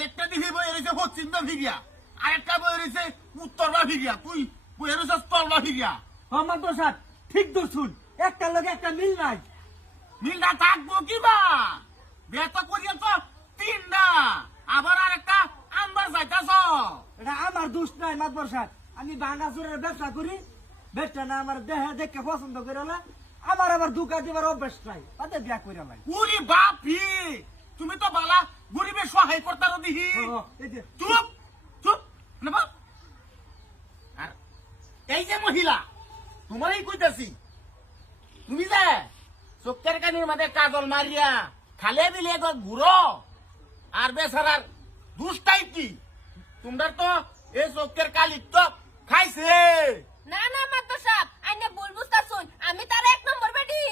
একটা দিকে বই রয়েছে পশ্চিম বা ফিরিয়া আর একটা বই রয়েছে উত্তর বা ফিরিয়া তুই বই রয়েছে স্তর বা ফিরিয়া আমার তো সাত ঠিক ধরছুন একটা লোক একটা মিল নাই। মিলটা থাকব কিবা? বেতা করিয়া তো তিনটা। আবার আর একটা আন্দাজ যাইতাছ। এটা আমার দোষ নাই মাতবর সাত আমি ভাঙা চোরের ব্যবসা করি। ব্যবসা না আমার দেহে দেখে পছন্দ করে না। আমার আবার দুকা দিবার অভ্যাস নাই। তাতে বিয়া করে উরি বাপি! তুমি তো বালা গরিবের সহায় করতারো দিহি চুপ চুপ এই যে মহিলা তোমারই কইতাছি তুমি যে চোখের কানির মাঝে কাজল মারিয়া খালে দিলে একবার ঘুরো আর বেচারার দুষ্টাই কি? তোমরা তো এই চোখের কালি তো খাইছে। না না মাত্র সাপ আইনে ভুল বুঝতাছুন। আমি তার এক নম্বর বেটি।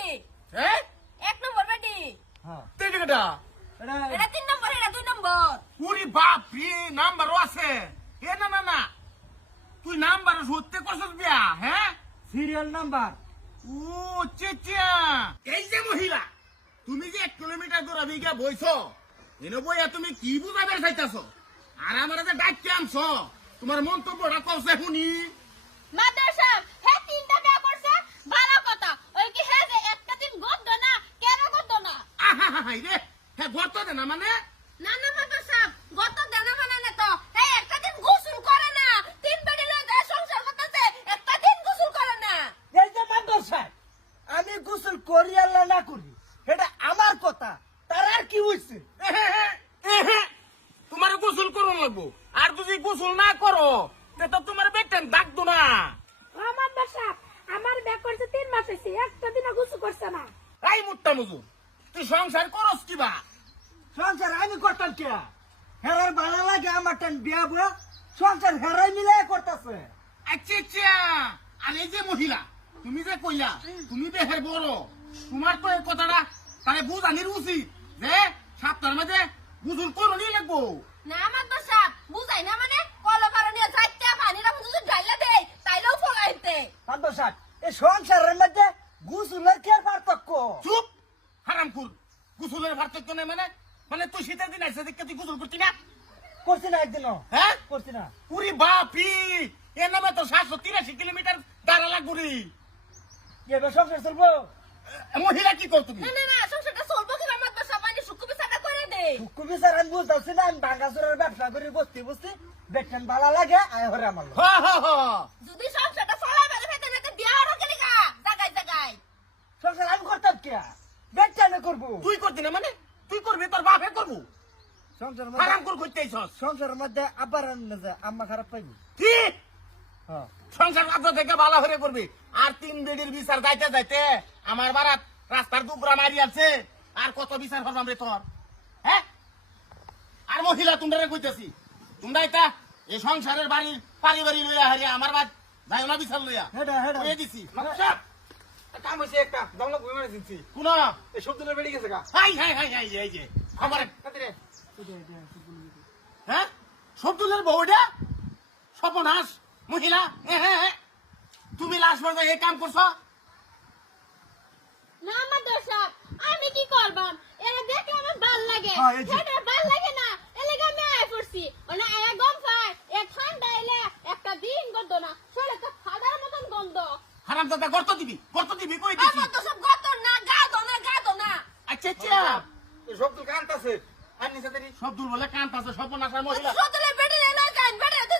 হ্যাঁ? এক নম্বর বেটি। হ্যাঁ। এটা এটা তিন নম্বর এটা দুই নম্বর। উরি বাপ রে নাম্বারও আছে। এ না না না। তুই নাম্বার সত্যি করছিস বিয়া হ্যাঁ? Serial number. ও চেচিয়া এই যে মহিলা তুমি যে এক কিলোমিটার দূরে বিঘা বইছ এনে বইয়া তুমি কি বুঝাবে চাইতাছ? আর আমার যে ডাকতে আনছ তোমার মন্তব্যটা কছে শুনি। মাত্র সাপ হে তিনটা বিয়া করছে ভালো কথা ওই কি হে যে একটা দিন গদ্দ না কেন গদ্দ না আহা হা হাই রে হ্যাঁ গত দে না মানে? না না মাত্র সাপ গত দেনা মানে না তো। একটা দিন গোসল করে না। তিন বেডি লয়ে যায় সংসার করতেছে একটা দিন গোসল করে না। এই যে আমি গোসল করি আল্লাহ না করি এটা আমার কথা। তার আর কি এহে, তোমার গোসল করুন লাগবো। আর যদি গোসল না করো তে তো তোমার বেটেন ডাকতো না। আমার বাসা আমার ব্যাগ করছে তিন মাস হয়েছে একটা দিনও গুছু করছে না। এই মুট্টা মজুর তুই সংসার করস কিবা? সংসার আমি করতাম কে? হেরার ভালো লাগে আমার টান বিয়া বুয়া সংসার হেরাই মিলাই করতেছে। আচ্ছা আচ্ছা। আর এই যে মহিলা তুমি যে কইলা তুমি দেহের বড় তোমার তো এই কথাটা তাহলে বুঝানির উচিত যে সপ্তাহের মাঝে বুঝুল করুনি লাগবো। না মাত্র সাপ। বুঝাই না মানে? কল কারণে যাইতে পানিটা বুঝু ঢাইলা দে তাইলেও ফলাইতে। মাতবর সাত এই সংসারের মধ্যে গুসুলের কে পার্থক্য? চুপ! হারামপুর গুসুলের পার্থক্য নেই মানে মানে তুই শীতের দিন আইসা দেখতে তুই গুসুল করতি না? করছি না একদিনও। হ্যাঁ? করছি না। উরি বাপি! এর নামে তো সাতশো তিরাশি কিলোমিটার দাঁড়া লাগবো রে এবার সংসার চলবো? এ মহিলা কি কর তুমি? না না না সংসারটা চলবো কি আইনে শুকু বিচারটা করে দে। সুক্কু বিচার আমি বুঝতেছি না আমি বাঙ্গাসুরের ব্যবসা করি বসতে বসতে। বেতন ভালো লাগে আয় হরে আমার যদি সংসারটা চলাই না তো বিয়া কেন গা? জাগাই জাগাই সংসার আমি করতাম কে? বেতনে করব। তুই করতি না মানে? তুই করবি? তোর বাপে করব। হারাম কর করতে সংসারের মধ্যে আবার আম্মা খারাপ পাইবি? কি? হ্যাঁ। সংসার রাজ্য থেকে ভালো হয়ে করবি। আর তিন বেডির বিচার যাইতে যাইতে আমার বারাত রাস্তার দুপুরা মারি আছে আর কত বিচার করবাম রে তোর? হ্যাঁ আর মহিলা তোমরা কইতেছি তোমরা এটা এই সংসারের বাড়ি পারিবারিক লইয়া হারিয়া আমার বাদ যাই না বিচার লইয়া। হেডা হেডা। দিছি। কাম হয়েছে একটা দমলা ঘুরে মারে দিচ্ছি কোন? এই শব্দটা বেড়ে গেছে গা। হাই হাই হাই হাই এই যে আমার কাতিরে হ্যাঁ? সবদুলের মহিলা? হ্যাঁ হ্যাঁ। তুমি লাশ মারবে এই কাম করছ? না আমি কি করবাম? এরা দেখলে আমার ভালো লাগে। এই যে। সেটা ভালো লাগে না। এলাকা আমি আয় পড়ছি। ওনা আয়া গম পায় এ ঠান্ডা এলে একটা দিন গন্ধ না। শরীরে তো ফাদার মতন গন্ধ। হারাম দাদা গর্ত দিবি গর্ত দিবি কই দিবি? আমার তো সব গর্ত না গাদো না গাদো না। আচ্ছা আচ্ছা। এই শব্দ কান্তাছে আর নিচে সব সবদুল বলে কান্ত আছে সপনাশার মহিলা সদলে বেড়ে লয়ে যান বেড়ে তো